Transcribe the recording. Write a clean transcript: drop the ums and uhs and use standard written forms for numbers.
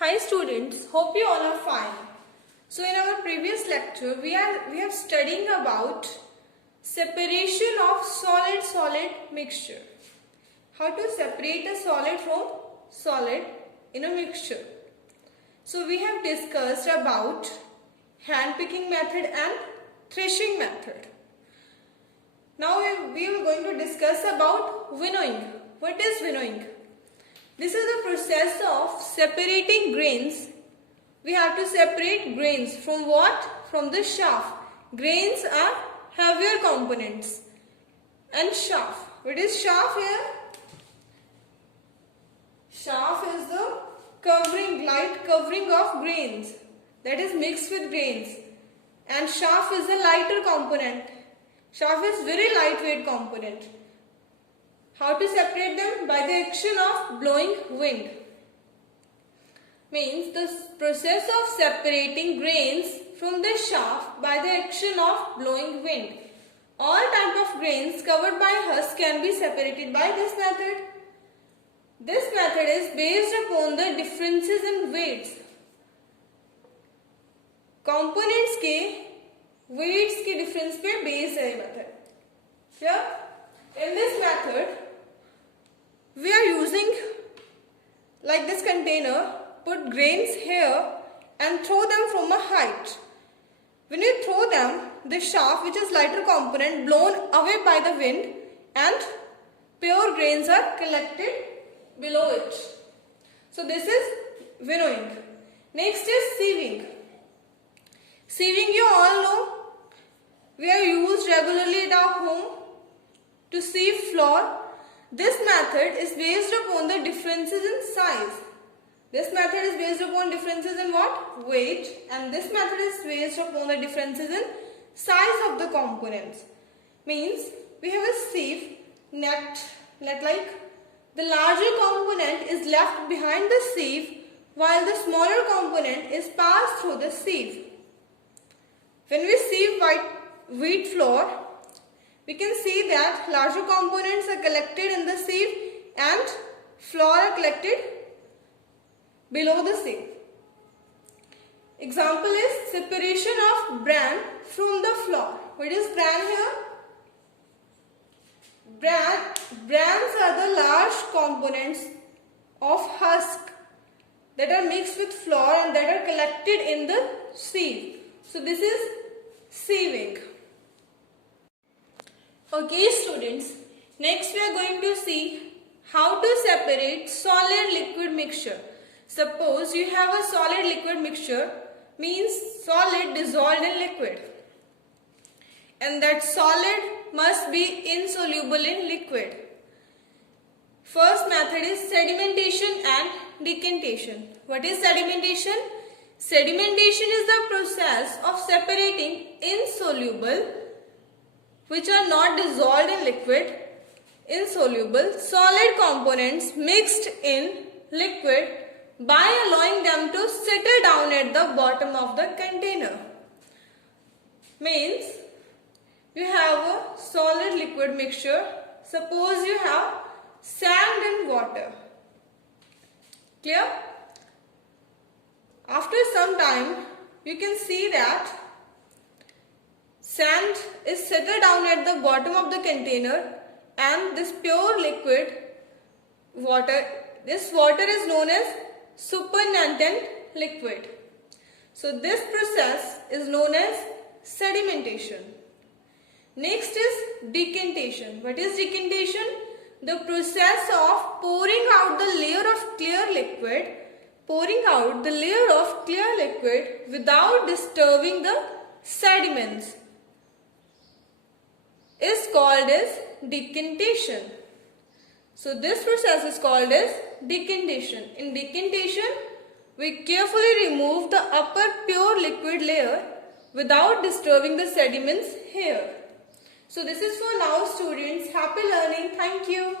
Hi students, hope you all are fine. So in our previous lecture, we have studying about separation of solid-solid mixture. How to separate a solid from solid in a mixture. So we have discussed about hand picking method and threshing method. Now we are going to discuss about winnowing. What is winnowing? This is the process of separating grains. We have to separate grains from what? From the chaff. Grains are heavier components. And chaff. What is chaff here? Chaff is the covering, light covering of grains. That is mixed with grains. And chaff is a lighter component. Chaff is very lightweight component. How to separate them? By the action of blowing wind. Means the process of separating grains from the chaff by the action of blowing wind. All type of grains covered by husk can be separated by this method. This method is based upon the differences in weights. Components के weights के difference पे based है method. Here, in this method, we are using like this container, put grains here and throw them from a height. When you throw them, the chaff, which is lighter component, blown away by the wind and pure grains are collected below it. So this is winnowing. Next is sieving. Sieving, you all know, we are used regularly at our home to sieve flour. This method is based upon the differences in size. This method is based upon differences in what? Weight. And this method is based upon the differences in size of the components. Means we have a sieve, net like the larger component is left behind the sieve while the smaller component is passed through the sieve. When we sieve wheat flour, we can see that larger components are collected in the sieve and flour are collected below the sieve. Example is separation of bran from the flour. What is bran here? Brans are the large components of husk that are mixed with flour and that are collected in the sieve. So this is sieving. Okay students, next we are going to see how to separate solid liquid mixture. Suppose you have a solid liquid mixture, means solid dissolved in liquid, and that solid must be insoluble in liquid. First method is sedimentation and decantation. What is sedimentation? Sedimentation is the process of separating insoluble, which are not dissolved in liquid, insoluble, solid components mixed in liquid by allowing them to settle down at the bottom of the container. Means, you have a solid liquid mixture. Suppose you have sand and water. Clear? After some time, you can see that sand is settled down at the bottom of the container and this pure liquid water, this water is known as supernatant liquid. So this process is known as sedimentation. Next is decantation. What is decantation? The process of pouring out the layer of clear liquid, without disturbing the sediments is called as decantation. So this process is called as decantation. In decantation, we carefully remove the upper pure liquid layer without disturbing the sediments here. So this is for now students. Happy learning. Thank you.